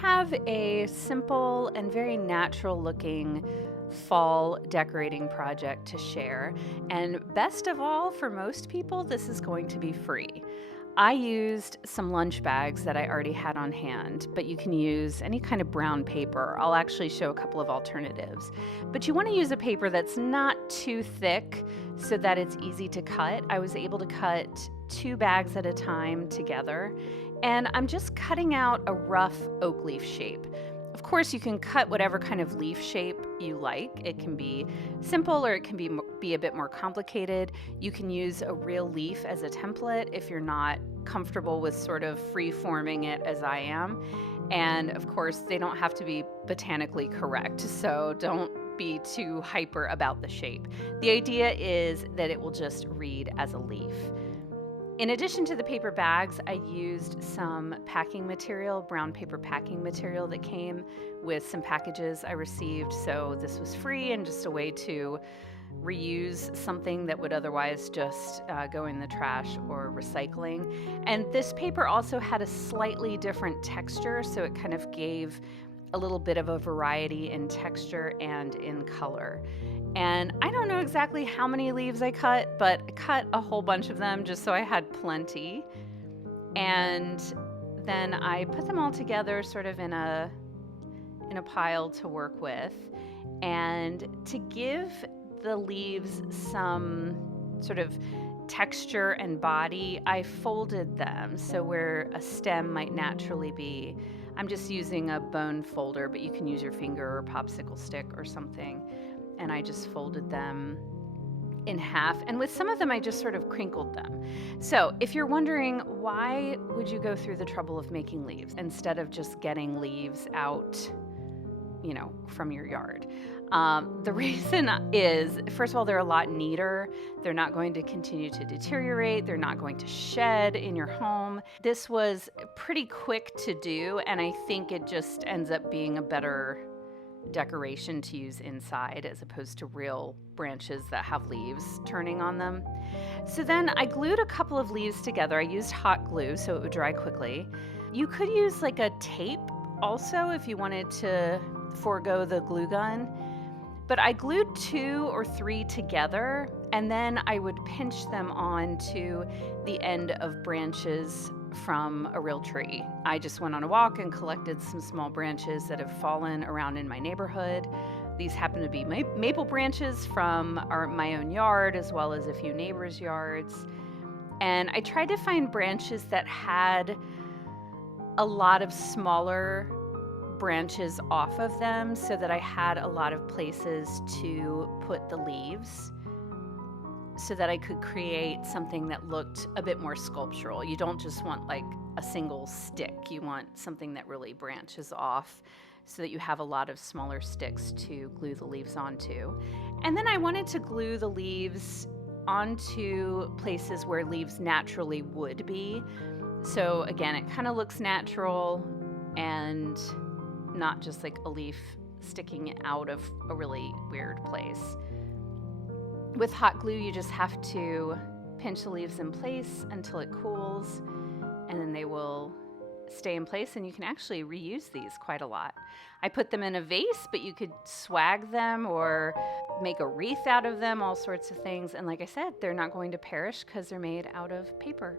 have a simple and very natural looking fall decorating project to share. And best of all, for most people, this is going to be free. I used some lunch bags that I already had on hand, but you can use any kind of brown paper. I'll actually show a couple of alternatives. But you want to use a paper that's not too thick so that it's easy to cut. I was able to cut 2 bags at a time together, and I'm just cutting out a rough oak leaf shape. Of course, you can cut whatever kind of leaf shape you like. It can be simple or it can be a bit more complicated. You can use a real leaf as a template if you're not comfortable with sort of free-forming it as I am. And of course, they don't have to be botanically correct, so don't be too hyper about the shape. The idea is that it will just read as a leaf. In addition to the paper bags, I used some packing material, brown paper packing material that came with some packages I received. So this was free and just a way to reuse something that would otherwise just go in the trash or recycling. And this paper also had a slightly different texture, so it kind of gave a little bit of a variety in texture and in color. And I don't know exactly how many leaves I cut, but I cut a whole bunch of them just so I had plenty. And then I put them all together sort of in a pile to work with. And to give the leaves some sort of texture and body, I folded them so where a stem might naturally be. I'm just using a bone folder, but you can use your finger or popsicle stick or something. And I just folded them in half. And with some of them, I just sort of crinkled them. So if you're wondering, why would you go through the trouble of making leaves instead of just getting leaves out, from your yard? The reason is, first of all, they're a lot neater. They're not going to continue to deteriorate. They're not going to shed in your home. This was pretty quick to do, and I think it just ends up being a better decoration to use inside as opposed to real branches that have leaves turning on them. So then I glued a couple of leaves together. I used hot glue so it would dry quickly. You could use like a tape also if you wanted to forego the glue gun. But I glued 2 or 3 together, and then I would pinch them onto the end of branches from a real tree. I just went on a walk and collected some small branches that have fallen around in my neighborhood. These happen to be maple branches from my own yard as well as a few neighbors' yards. And I tried to find branches that had a lot of smaller branches off of them so that I had a lot of places to put the leaves so that I could create something that looked a bit more sculptural. You don't just want like a single stick. You want something that really branches off so that you have a lot of smaller sticks to glue the leaves onto. And then I wanted to glue the leaves onto places where leaves naturally would be. So again, it kind of looks natural and not just like a leaf sticking out of a really weird place. With hot glue, you just have to pinch the leaves in place until it cools, and then they will stay in place, and you can actually reuse these quite a lot. I put them in a vase, but you could swag them or make a wreath out of them, all sorts of things. And like I said, they're not going to perish because they're made out of paper.